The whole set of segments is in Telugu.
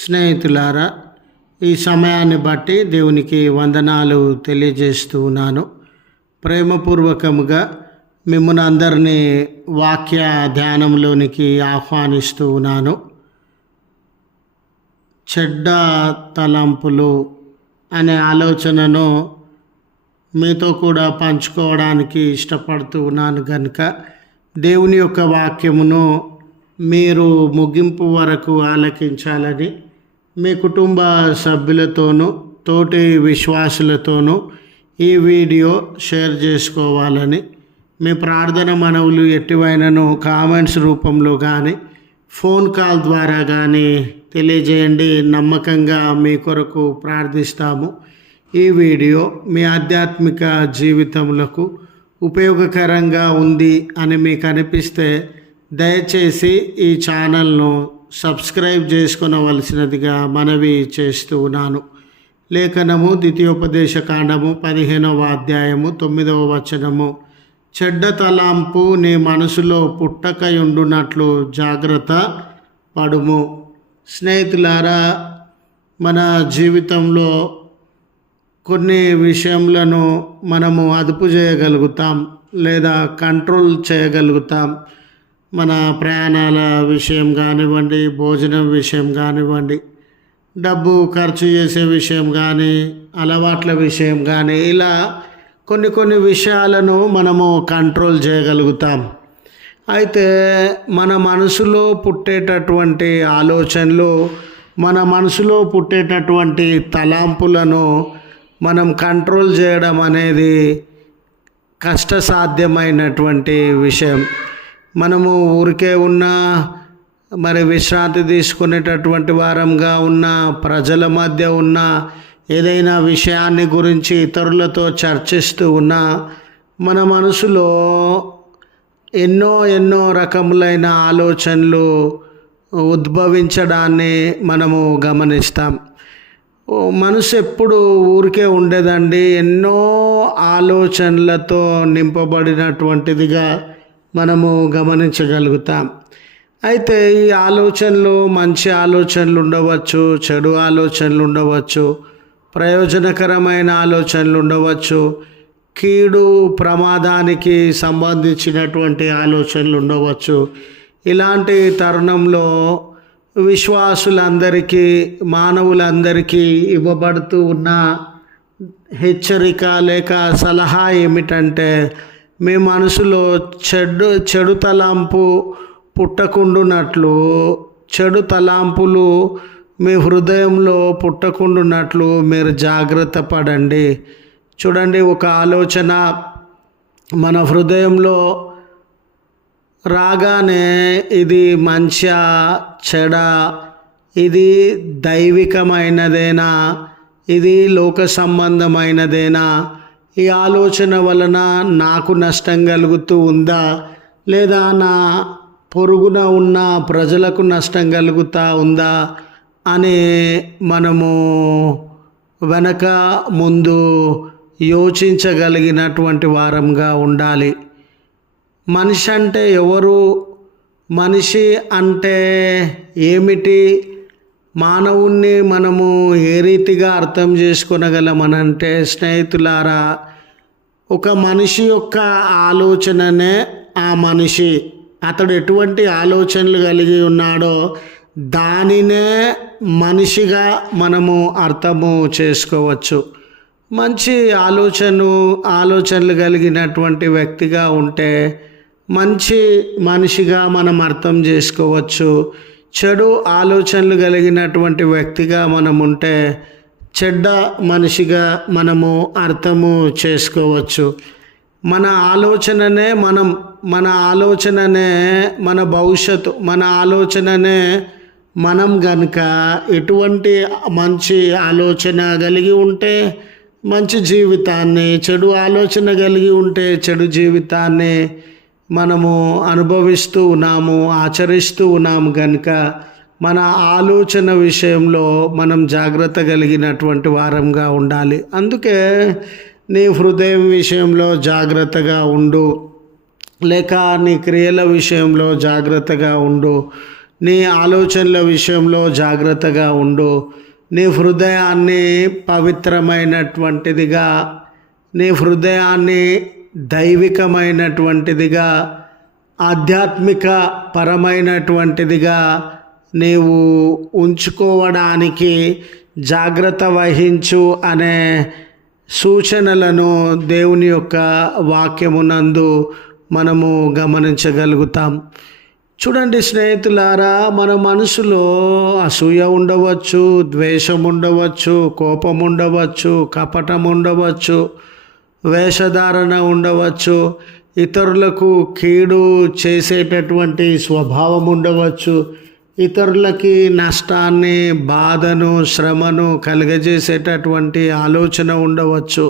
స్నేహితులారా, ఈ సమయాన్ని బట్టి దేవునికి వందనాలు తెలియజేస్తూ ఉన్నాను. ప్రేమపూర్వకముగా మిమ్మల్ని అందరినీ వాక్య ధ్యానంలోనికి ఆహ్వానిస్తూ ఉన్నాను. చెడ్డ తలంపులు అనే ఆలోచనను మీతో కూడా పంచుకోవడానికి ఇష్టపడుతూ ఉన్నాను కనుక దేవుని యొక్క వాక్యమును మీరు ముగింపు వరకు ఆలకించాలని మీ కుటుంబ సభ్యులతోనూ తోటి విశ్వాసులతోనూ ఈ వీడియో షేర్ చేసుకోవాలని మీ ప్రార్థన మనవులు ఎట్టివైనను కామెంట్స్ రూపంలో కానీ ఫోన్ కాల్ ద్వారా కానీ తెలియజేయండి. నమ్మకంగా మీ కొరకు ప్రార్థిస్తాము. ఈ వీడియో మీ ఆధ్యాత్మిక జీవితములకు ఉపయోగకరంగా ఉంది అని మీకు అనిపిస్తే దయచేసి ఈ ఛానల్ను సబ్స్క్రైబ్ చేసుకొనవలసినదిగా మనవి చేస్తూ ఉన్నాను. లేఖనము ద్వితీయోపదేశ కాండము 15వ అధ్యాయము 9వ వచనము. చెడ్డ తలాంపు నీ మనసులో పుట్టకయుండునట్లు జాగ్రత్త పడుము. స్నేహితులారా, మన జీవితంలో కొన్ని విషయములను మనము అదుపు చేయగలుగుతాం లేదా కంట్రోల్ చేయగలుగుతాం. మన ప్రయాణాల విషయం కానివ్వండి, భోజనం విషయం కానివ్వండి, డబ్బు ఖర్చు చేసే విషయం కానీ, అలవాట్ల విషయం కానీ, ఇలా కొన్ని విషయాలను మనము కంట్రోల్ చేయగలుగుతాం. అయితే మన మనసులో పుట్టేటటువంటి ఆలోచనలు, మన మనసులో పుట్టేటటువంటి తలాంపులను మనం కంట్రోల్ చేయడం అనేది కష్టసాధ్యమైనటువంటి విషయం. మనము ఊరికే ఉన్నా, మరి విశ్రాంతి తీసుకునేటటువంటి వారంగా ఉన్న, ప్రజల మధ్య ఉన్న, ఏదైనా విషయాన్ని గురించి ఇతరులతో చర్చిస్తూ ఉన్నా మన మనసులో ఎన్నో రకములైన ఆలోచనలు ఉద్భవించడాన్ని మనము గమనిస్తాం. మనసు ఎప్పుడు ఊరికే ఉండేదండి. ఎన్నో ఆలోచనలతో నింపబడినటువంటిదిగా మనము గమనించగలుగుతాం. అయితే ఈ ఆలోచనలు మంచి ఆలోచనలు ఉండవచ్చు, చెడు ఆలోచనలు ఉండవచ్చు, ప్రయోజనకరమైన ఆలోచనలు ఉండవచ్చు, కీడు ప్రమాదానికి సంబంధించినటువంటి ఆలోచనలు ఉండవచ్చు. ఇలాంటి తరుణంలో విశ్వాసులందరికీ, మానవులందరికీ ఇవ్వబడుతూ ఉన్న హెచ్చరిక లేక సలహా ఏమిటంటే, మీ మనసులో చెడు తలాంపు పుట్టకుండునట్లు, చెడు తలాంపులు మీ హృదయంలో పుట్టకుండునట్లు మీరు జాగ్రత్త పడండి. చూడండి, ఒక ఆలోచన మన హృదయంలో రాగానే ఇది మంచిగా చెడా, ఇది దైవికమైనదేనా, ఇది లోక సంబంధమైనదేనా, ఈ ఆలోచన వలన నాకు నష్టం కలుగుతూ ఉందా లేదా నా పొరుగున ఉన్న ప్రజలకు నష్టం కలుగుతూ ఉందా అని మనము వెనక ముందు యోచించగలిగినటువంటి వారంగా ఉండాలి. మనిషి అంటే ఎవరు? మనిషి అంటే ఏమిటి? మానవుణ్ణి మనము ఏ రీతిగా అర్థం చేసుకోగలమనంటే, స్నేహితులారా, ఒక మనిషి యొక్క ఆలోచననే ఆ మనిషి. అతడు ఎటువంటి ఆలోచనలు కలిగి ఉన్నాడో దానినే మనిషిగా మనము అర్థము చేసుకోవచ్చు. మంచి ఆలోచనలు కలిగినటువంటి వ్యక్తిగా ఉంటే మంచి మనిషిగా మనం అర్థం చేసుకోవచ్చు. చెడు ఆలోచనలు కలిగినటువంటి వ్యక్తిగా మనం ఉంటే చెడ్డ మనిషిగా మనము అర్థము చేసుకోవచ్చు. మన ఆలోచననే మన భవిష్యత్తు, మన ఆలోచననే మనం గనుక ఎటువంటి మంచి ఆలోచన కలిగి ఉంటే మంచి జీవితాన్ని, చెడు ఆలోచన కలిగి ఉంటే చెడు జీవితాన్ని మనము అనుభవిస్తూ ఉన్నాము, ఆచరిస్తూ ఉన్నాము. కనుక మన ఆలోచన విషయంలో మనం జాగ్రత్త కలిగినటువంటి వారంగా ఉండాలి. అందుకే నీ హృదయం విషయంలో జాగ్రత్తగా ఉండు, లేక నీ క్రియల విషయంలో జాగ్రత్తగా ఉండు. నీ ఆలోచనల విషయంలో జాగ్రత్తగా ఉండు. నీ హృదయాన్ని పవిత్రమైనటువంటిదిగా, నీ హృదయాన్ని దైవికమైనటువంటిదిగా, ఆధ్యాత్మిక పరమైనటువంటిదిగా నీవు ఉంచుకోవడానికి జాగ్రత్త వహించు అనే సూచనలను దేవుని యొక్క వాక్యమునందు మనము గమనించగలుగుతాం. చూడండి స్నేహితులారా, మన మనసులో అసూయ ఉండవచ్చు, ద్వేషం ఉండవచ్చు, కోపం ఉండవచ్చు, కపటం ఉండవచ్చు, వేషధారణ ఉండవచ్చు, ఇతరులకు కీడు చేసేటటువంటి స్వభావం ఉండవచ్చు, ఇతరులకి నష్టాన్ని, బాధను, శ్రమను కలుగజేసేటటువంటి ఆలోచన ఉండవచ్చు.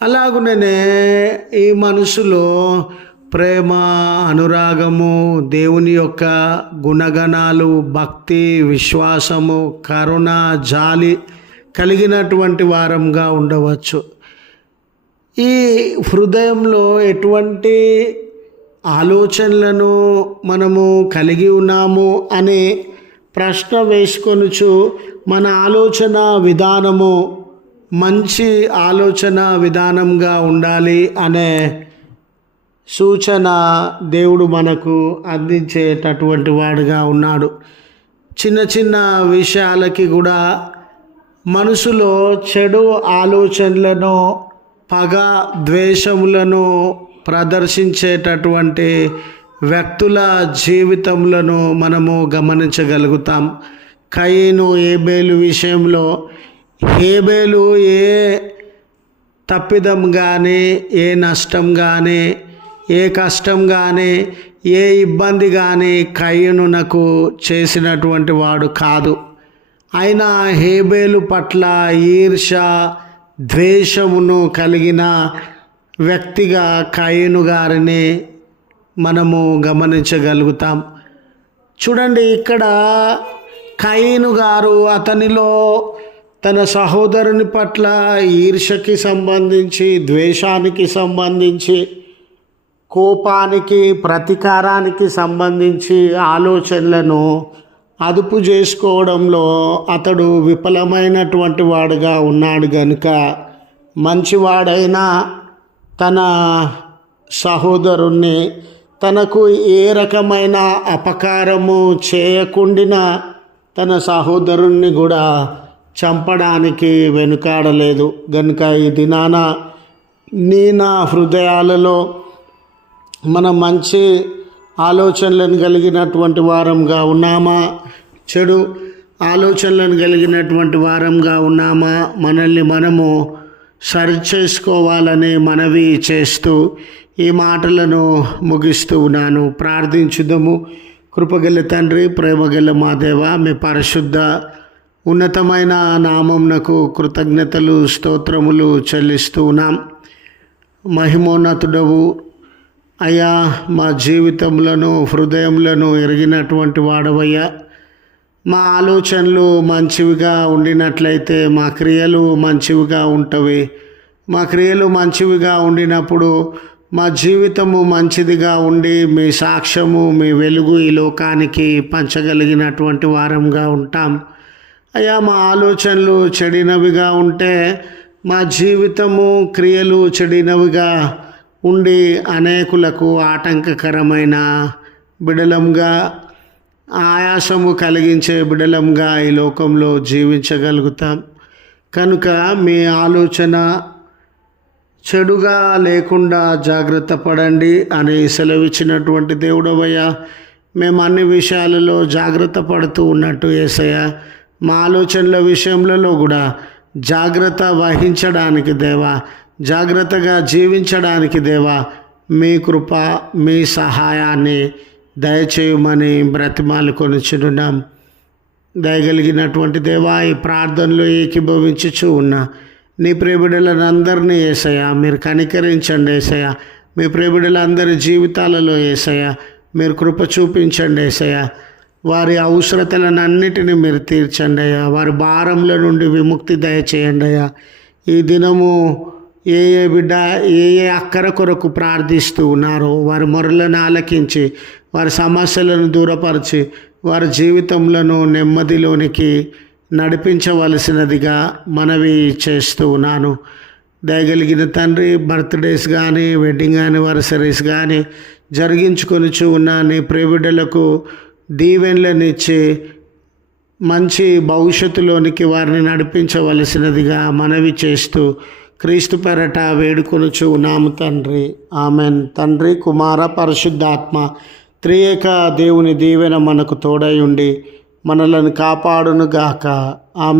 అలాగునే ఈ మనసులో ప్రేమ, అనురాగము, దేవుని యొక్క గుణగణాలు, భక్తి, విశ్వాసము, కరుణ, జాలి కలిగినటువంటి వారంగా ఉండవచ్చు. ఈ హృదయంలో ఎటువంటి ఆలోచనలను మనము కలిగి ఉన్నాము అనే ప్రశ్న వేసుకొనుచు మన ఆలోచన విధానము మంచి ఆలోచన విధానంగా ఉండాలి అనే సూచన దేవుడు మనకు అందించేటటువంటి వాడుగా ఉన్నాడు. చిన్న చిన్న విషయాలకి కూడా మనసులో చెడు ఆలోచనలను, పగ, ద్వేషములను ప్రదర్శించేటటువంటి వ్యక్తుల జీవితములను మనము గమనించగలుగుతాం. కయీను, హేబేలు విషయంలో హేబేలు ఏ తప్పిదం కానీ, ఏ నష్టం కానీ, ఏ కష్టం కానీ, ఏ ఇబ్బంది కానీ కయీనునకు చేసినటువంటి వాడు కాదు. అయినా హేబేలు పట్ల ఈర్ష, ద్వేషమును కలిగిన వ్యక్తిగా కయీను గారిని మనము గమనించగలుగుతాం. చూడండి, ఇక్కడ కయీను గారు అతనిలో తన సహోదరుని పట్ల ఈర్షకి సంబంధించి, ద్వేషానికి సంబంధించి, కోపానికి, ప్రతీకారానికి సంబంధించి ఆలోచనలను అదుపు చేసుకోవడంలో అతడు విఫలమైనటువంటి వాడుగా ఉన్నాడు. గనుక మంచివాడైన తన సహోదరుణ్ణి తనకు ఏ రకమైన అపకారము చేయకుండా తన సహోదరుణ్ణి కూడా చంపడానికి వెనుకాడలేదు. గనుక ఈ దినాన నా హృదయాలలో మన మంచి ఆలోచనలను కలిగినటువంటి వారంగా ఉన్నామా, చెడు ఆలోచనలను కలిగినటువంటి వారంగా ఉన్నామా, మనల్ని మనము సరిచేసుకోవాలని మనవి చేస్తూ ఈ మాటలను ముగిస్తూ ఉన్నాను. ప్రార్థించుదము. కృపగల తండ్రి, ప్రేమగల మా దేవ, మీ పరిశుద్ధ ఉన్నతమైన నామమునకు కృతజ్ఞతలు, స్తోత్రములు చెల్లిస్తూ ఉన్నాం. మహిమోన్నతుడవు అయ్యా, మా జీవితములను, హృదయములను ఎరిగినటువంటి వాడవయ్యా. మా ఆలోచనలు మంచివిగా ఉండినట్లయితే మా క్రియలు మంచివిగా ఉంటవి. మా క్రియలు మంచివిగా ఉండినప్పుడు మా జీవితము మంచిదిగా ఉండి మీ సాక్ష్యము, మీ వెలుగు ఈ లోకానికి పంచగలిగినటువంటి వారంగా ఉంటాం. అయ్యా, మా ఆలోచనలు చెడినవిగా ఉంటే మా జీవితము, క్రియలు చెడినవిగా ఉండి అనేకులకు ఆటంకకరమైన బిడలంగా, ఆయాసము కలిగించే బిడలంగా ఈ లోకంలో జీవించగలుగుతాం. కనుక మీ ఆలోచన చెడుగా లేకుండా జాగ్రత్త పడండి అని సెలవిచ్చినటువంటి దేవుడవయ్యా, మేము అన్ని విషయాలలో జాగ్రత్త పడుతూ ఉన్నట్టు యేసయ్య, మా ఆలోచనల విషయంలో కూడా జాగ్రత్త వహించడానికి దేవా, జాగ్రత్తగా జీవించడానికి దేవా, మీ కృప, మీ సహాయాన్ని దయచేయమని బ్రతిమాలు కొనుచున్నాం. దయగలిగినటువంటి దేవా, ఈ ప్రార్థనలో ఏకీభవించుచూ ఉన్నా నీ ప్రియబిడ్డలను అందరినీ యేసయ్య మీరు కనికరించండి. యేసయ్య, మీ ప్రియబిడ్డలందరి జీవితాలలో యేసయ్య మీరు కృప చూపించండి. యేసయ్య, వారి అవసరతలను అన్నిటినీ మీరు తీర్చండి అయ్యా. వారి భారంలో నుండి విముక్తి దయచేయండి అయ్యా. ఈ దినము ఏ బిడ్డ ఏ అక్కర కొరకు ప్రార్థిస్తూ ఉన్నారో వారి మొరలను ఆలకించి వారి సమస్యలను దూరపరిచి వారి జీవితంలో నెమ్మదిలోనికి నడిపించవలసినదిగా మనవి చేస్తూ ఉన్నాను. దయగలిగిన తండ్రి, బర్త్డేస్ కానీ వెడ్డింగ్ యానివర్సరీస్ కానీ జరిగించుకొనిచూ ఉన్న నీ ప్రియబిడ్డలకు దీవెనలనిచ్చి మంచి భవిష్యత్తులోనికి వారిని నడిపించవలసినదిగా మనవి చేస్తూ క్రీస్తు పేరట వేడుకొనుచు ఉన్నాము తండ్రి. ఆమెన్. తండ్రి, కుమార, పరిశుద్ధాత్మ త్రియేక దేవుని దీవెన మనకు తోడై ఉండి మనలను కాపాడునుగాక. ఆమెన్.